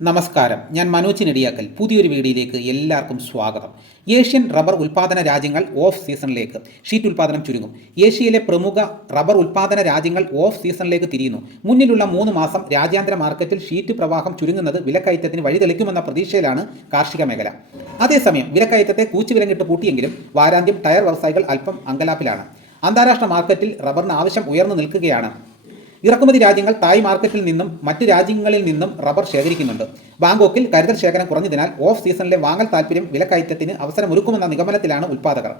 നമസ്കാരം. ഞാൻ മനോജ് നെടിയാക്കൽ. പുതിയൊരു വീഡിയോയിലേക്ക് എല്ലാവർക്കും സ്വാഗതം. ഏഷ്യൻ റബ്ബർ ഉൽപ്പാദന രാജ്യങ്ങൾ ഓഫ് സീസണിലേക്ക് ഷീറ്റ് ഉൽപ്പാദനം ചുരുങ്ങും. ഏഷ്യയിലെ പ്രമുഖ റബ്ബർ ഉൽപ്പാദന രാജ്യങ്ങൾ ഓഫ് സീസണിലേക്ക് തിരിയുന്നു. മുന്നിലുള്ള മൂന്ന് മാസം രാജ്യാന്തര മാർക്കറ്റിൽ ഷീറ്റ് പ്രവാഹം ചുരുങ്ങുന്നത് വിലക്കയറ്റത്തിന് വഴിതെളിക്കുമെന്ന പ്രതീക്ഷയിലാണ് കാർഷിക മേഖല. അതേസമയം വിലക്കയറ്റത്തെ കൂച്ചുവിലങ്ങിട്ട് പൂട്ടിയെങ്കിലും വാരാന്ത്യം ടയർ വ്യവസായികൾ അല്പം അങ്കലാപ്പിലാണ്. അന്താരാഷ്ട്ര മാർക്കറ്റിൽ റബ്ബറിന് ആവശ്യം ഉയർന്നു നിൽക്കുകയാണ്. ഇറക്കുമതി രാജ്യങ്ങൾ തായ് മാർക്കറ്റിൽ നിന്നും മറ്റ് രാജ്യങ്ങളിൽ നിന്നും റബ്ബർ ശേഖരിക്കുന്നുണ്ട്. ബാങ്കോക്കിൽ കരുതൽ ശേഖരം കുറഞ്ഞതിനാൽ ഓഫ് സീസണിലെ വാങ്ങൽ താൽപ്പര്യം വിലക്കയറ്റത്തിന് അവസരമൊരുക്കുമെന്ന നിഗമനത്തിലാണ് ഉൽപ്പാദകർ.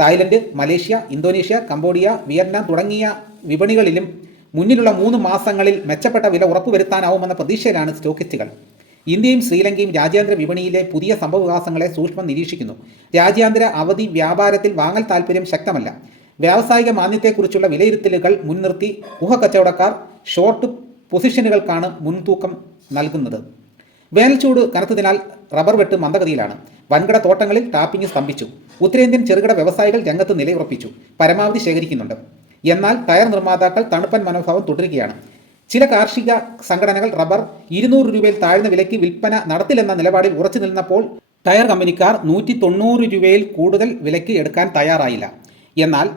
Thailand Malaysia Indonesia Cambodia Vietnam തുടങ്ങിയ വിപണികളിലും മുന്നിലുള്ള മൂന്ന് മാസങ്ങളിൽ മെച്ചപ്പെട്ട വില ഉറപ്പുവരുത്താനാവുമെന്ന പ്രതീക്ഷയിലാണ് സ്റ്റോക്കിസ്റ്റുകൾ. ഇന്ത്യയും ശ്രീലങ്കയും രാജ്യാന്തര വിപണിയിലെ പുതിയ സംഭവവികാസങ്ങളെ സൂക്ഷ്മം നിരീക്ഷിക്കുന്നു. രാജ്യാന്തര അവധി വ്യാപാരത്തിൽ വാങ്ങൽ താൽപ്പര്യം ശക്തമല്ല. വ്യാവസായിക മാന്യത്തെക്കുറിച്ചുള്ള വിലയിരുത്തലുകൾ മുൻനിർത്തി ഊഹക്കച്ചവടക്കാർ ഷോർട്ട് പൊസിഷനുകൾക്കാണ് മുൻതൂക്കം നൽകുന്നത്. വേനൽച്ചൂട് കനത്തതിനാൽ റബ്ബർ വെട്ട് മന്ദഗതിയിലാണ്. വൻകിട തോട്ടങ്ങളിൽ ടാപ്പിംഗ് സ്തംഭിച്ചു. ഉത്തരേന്ത്യൻ ചെറുകിട വ്യവസായികൾ രംഗത്ത് നിലയുറപ്പിച്ചു. പരമാവധി ശേഖരിക്കുന്നുണ്ട്. എന്നാൽ ടയർ നിർമ്മാതാക്കൾ തണുപ്പൻ മനോഭാവം തുടരുകയാണ്. ചില കാർഷിക സംഘടനകൾ റബ്ബർ ഇരുന്നൂറ് രൂപയിൽ താഴ്ന്ന വിലയ്ക്ക് വിൽപ്പന നടത്തില്ലെന്ന നിലപാടിൽ ഉറച്ചു നിന്നപ്പോൾ ടയർ കമ്പനിക്കാർ നൂറ്റി തൊണ്ണൂറ് രൂപയിൽ കൂടുതൽ വിലയ്ക്ക് എടുക്കാൻ തയ്യാറായില്ല. എന്നാൽ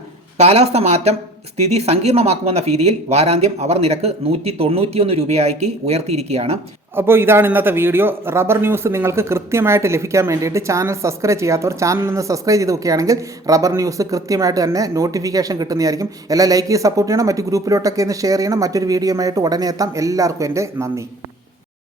കാലാവസ്ഥ മാറ്റം സ്ഥിതി സങ്കീർണമാക്കുമെന്ന ഭീതിയിൽ വാരാന്ത്യം അവർ നിരക്ക് നൂറ്റി തൊണ്ണൂറ്റിയൊന്ന് രൂപയാക്കി ഉയർത്തിയിരിക്കുകയാണ്. അപ്പോൾ ഇതാണ് ഇന്നത്തെ വീഡിയോ. റബ്ബർ ന്യൂസ് നിങ്ങൾക്ക് കൃത്യമായിട്ട് ലഭിക്കാൻ വേണ്ടിയിട്ട് ചാനൽ സബ്സ്ക്രൈബ് ചെയ്യാത്തവർ ചാനൽ ഒന്ന് സബ്സ്ക്രൈബ് ചെയ്ത് വെക്കുകയാണെങ്കിൽ റബ്ബർ ന്യൂസ് കൃത്യമായിട്ട് തന്നെ നോട്ടിഫിക്കേഷൻ കിട്ടുന്നതായിരിക്കും. എല്ലാ ലൈക്ക് സപ്പോർട്ട് ചെയ്യണം. മറ്റു ഗ്രൂപ്പിലോട്ടൊക്കെ ഒന്ന് ഷെയർ ചെയ്യണം. മറ്റൊരു വീഡിയോയുമായിട്ട് ഉടനെ എത്താം. എല്ലാവർക്കും എന്റെ നന്ദി.